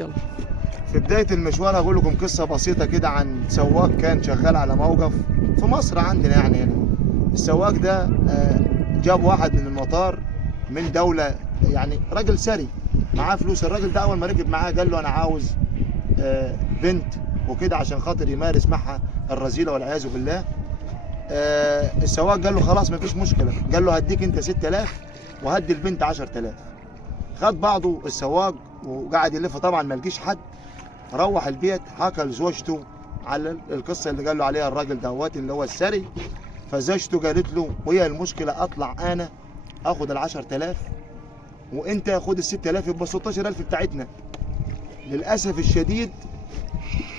يلا. في بداية المشوار هقول لكم قصة بسيطة كده عن سواق كان شغال على موقف في مصر عندنا يعني هنا. السواق ده جاب واحد من المطار من دولة، يعني راجل ثري معاه فلوس. الراجل ده أول ما ركب معاه قال له أنا عاوز بنت وكده عشان خاطر يمارس معها الرذيلة والعياذ بالله. السواق قال له خلاص مفيش مشكلة، قال له هديك أنت 6000 وهدي البنت 10000. خد بعضه السواق وقعد يلف، طبعا ما لقيش حد. روح البيت حكى لزوجته على القصه اللي قال له عليها الراجل دوت اللي هو الثري. فزوجته قالت له وهي المشكله اطلع انا اخد ال 10000 وانت خد ال 6000 يبقى 16000 بتاعتنا. للاسف الشديد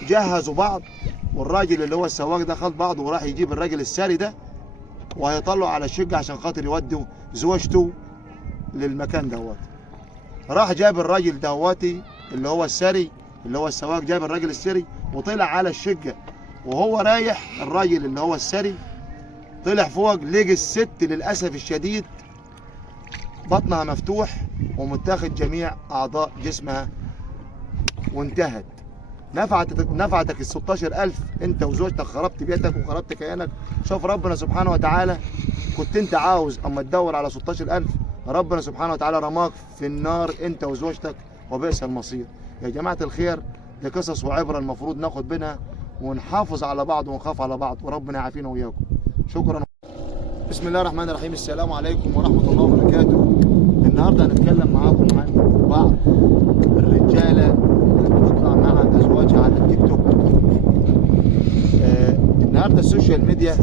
جهزوا بعض، والراجل اللي هو السواق ده خد بعضه وراح يجيب الراجل الثري ده وهيطلعوا على الشقه عشان خاطر يودوا زوجته للمكان دوت. راح جاب الراجل دواتي اللي هو الثري اللي هو السواق، جاب الراجل الثري وطلع على الشقه. وهو رايح الراجل اللي هو الثري طلع فوق لقى الست للاسف الشديد بطنها مفتوح ومتاخد جميع اعضاء جسمها وانتهت. نفعتك ال 16000 انت وزوجتك، خربت بيتك وخربت كيانك. شوف ربنا سبحانه وتعالى، كنت انت عاوز اما تدور على 16000 ربنا سبحانه وتعالى رماك في النار انت وزوجتك وبئس المصير. يا جماعة الخير دي قصص وعبرة المفروض ناخد منها ونحافظ على بعض ونخاف على بعض، وربنا يعافينا وإياكم. شكرا. بسم الله الرحمن الرحيم. السلام عليكم ورحمة الله وبركاته. النهاردة هنتكلم معاكم عن بعض الرجالة اللي بتطلع مع أزواجها على التيك توك. النهاردة السوشيال ميديا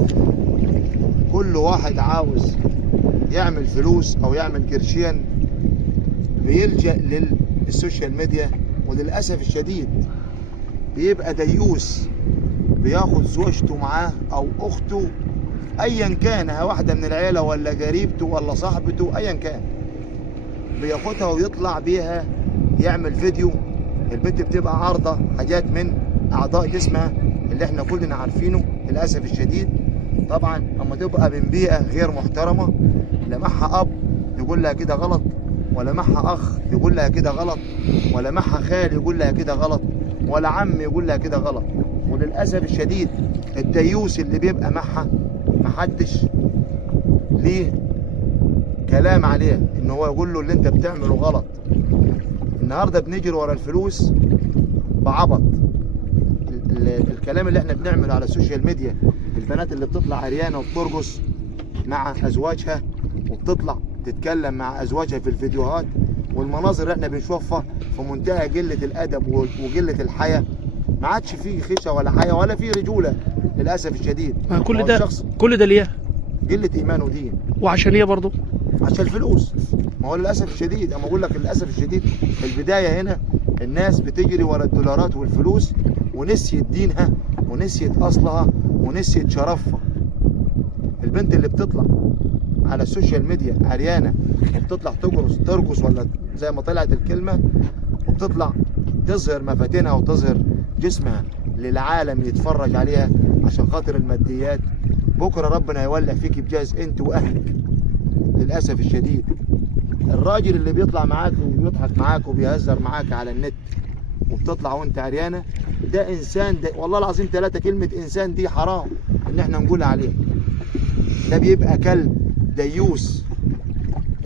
كل واحد عاوز يعمل فلوس أو يعمل قرشين بيلجأ للسوشيال ميديا، وللأسف الشديد بيبقى ديوس بياخد زوجته معاه أو أخته أيا كان، واحدة من العيلة ولا قريبته ولا صاحبته أيا كان، بياخدها ويطلع بيها يعمل فيديو. البنت بتبقى عارضة حاجات من أعضاء جسمها اللي احنا كلنا عارفينه للأسف الشديد. طبعا اما تبقى من بيئة غير محترمة، لمحها أب يقول لها كده غلط، ولا معها اخ يقول لها كده غلط، ولا معها خال يقول لها كده غلط، ولا عم يقول لها كده غلط. وللاسف الشديد الديوس اللي بيبقى معها محدش ليه كلام عليه ان هو يقول له اللي انت بتعمله غلط. النهارده بنجري ورا الفلوس بعبط. الكلام اللي احنا بنعمله على السوشيال ميديا، البنات اللي بتطلع عريانه وبترقص مع ازواجها وبتطلع تتكلم مع ازواجها في الفيديوهات، والمناظر اللي احنا بنشوفها في منتهى قله الادب وقله الحياه. ما عادش فيه خشة ولا حياه ولا فيه رجوله للاسف الشديد. ما كل ده ليه؟ قله ايمان ودين. وعشان ايه برضه؟ عشان الفلوس. ما هو للاسف الشديد، اما اقول لك للاسف الشديد البدايه هنا الناس بتجري ورا الدولارات والفلوس ونسيت دينها ونسيت اصلها ونسيت شرفها. البنت اللي بتطلع على السوشيال ميديا عريانه وبتطلع ترقص ولا زي ما طلعت الكلمه، وبتطلع تظهر مفاتنها وتظهر جسمها للعالم يتفرج عليها عشان خاطر الماديات، بكره ربنا هيولع فيك بجاز انت واهلك. للاسف الشديد الراجل اللي بيطلع معاك وبيضحك معاك وبيهزر معاك على النت وبتطلع وانت عريانه، ده انسان. ده والله العظيم 3 كلمه انسان دي حرام ان احنا نقولها عليه. ده بيبقى كلب ديوس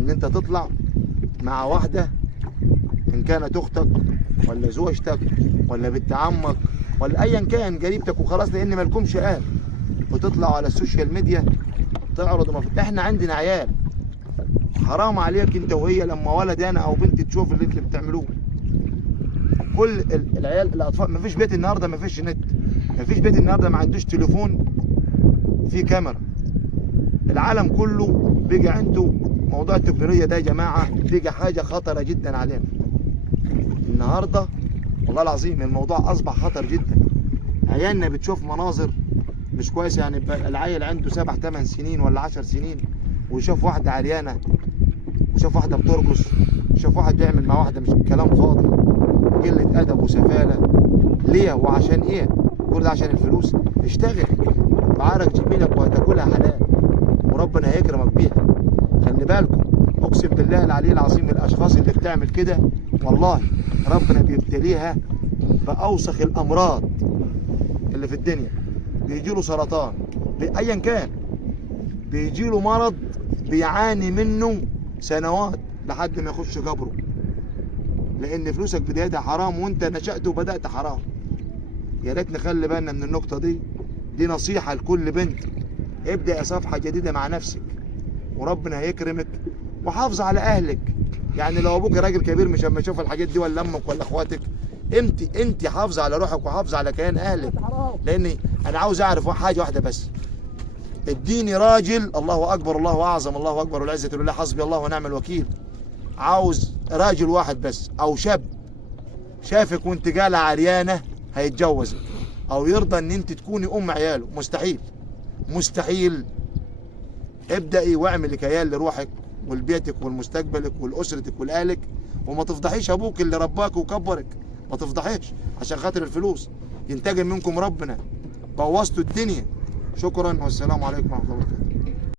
ان انت تطلع مع واحده ان كانت اختك ولا زوجتك ولا بنت عمك ولا ايا كان قريبتك وخلاص، لان مالكمش اهل، وتطلعوا على السوشيال ميديا تعرضوا احنا عندنا عيال. حرام عليك انت وهي لما ولد انا او بنت تشوف اللي انت بتعملوه. كل العيال الاطفال، مفيش بيت النهارده مفيش نت، مفيش بيت النهارده ما عندوش تليفون فيه كاميرا. العالم كله بقى عنده موضوع التكنولوجيا ده يا جماعه، بقى حاجه خطره جدا علينا النهارده. والله العظيم الموضوع اصبح خطر جدا. عيالنا بتشوف مناظر مش كويسه، يعني العيل عنده 7 8 سنين ولا 10 سنين ويشوف واحده عريانه وشوف واحده بترقص، شوف واحد بيعمل مع واحده، مش كلام فاضي وقله ادب وسفاله. ليه وعشان ايه؟ كل ده عشان الفلوس. اشتغل بعرق جبينك وهتاكلها حلال وربنا هيكرمك بيها. خلي بالكم، اقسم بالله العلي العظيم الاشخاص اللي بتعمل كده والله ربنا بيبتليها بأوسخ الأمراض اللي في الدنيا. بيجي له سرطان أيا كان، بيجي له مرض بيعاني منه سنوات لحد ما يخش قبره، لأن فلوسك بدايتها حرام وأنت نشأت وبدأت حرام. يا ريت نخلي بالنا من النقطة دي. دي نصيحة لكل بنت، ابدأ صفحة جديدة مع نفسك وربنا هيكرمك. وحافظ على أهلك، يعني لو أبوك راجل كبير مش اما يشوف الحاجات دي ولا أمك ولا أخواتك، انت حافظ على روحك وحافظ على كيان أهلك. لأني أنا عاوز أعرف حاجة واحدة بس، اديني راجل، الله أكبر الله أعظم الله أكبر والعزة لله حسبي الله ونعم الوكيل. عاوز راجل واحد بس أو شاب شافك وانت جالة عريانة هيتجوزك أو يرضى ان انت تكوني أم عياله. مستحيل مستحيل. ابدأي واعملي كيان لروحك ولبيتك ولمستقبلك ولأسرتك ولأهلك، وما تفضحيش أبوك اللي رباك وكبرك، ما تفضحيش عشان خاطر الفلوس. ينتقم منكم ربنا، بوظتوا الدنيا. شكرا والسلام عليكم ورحمة الله وبركاته.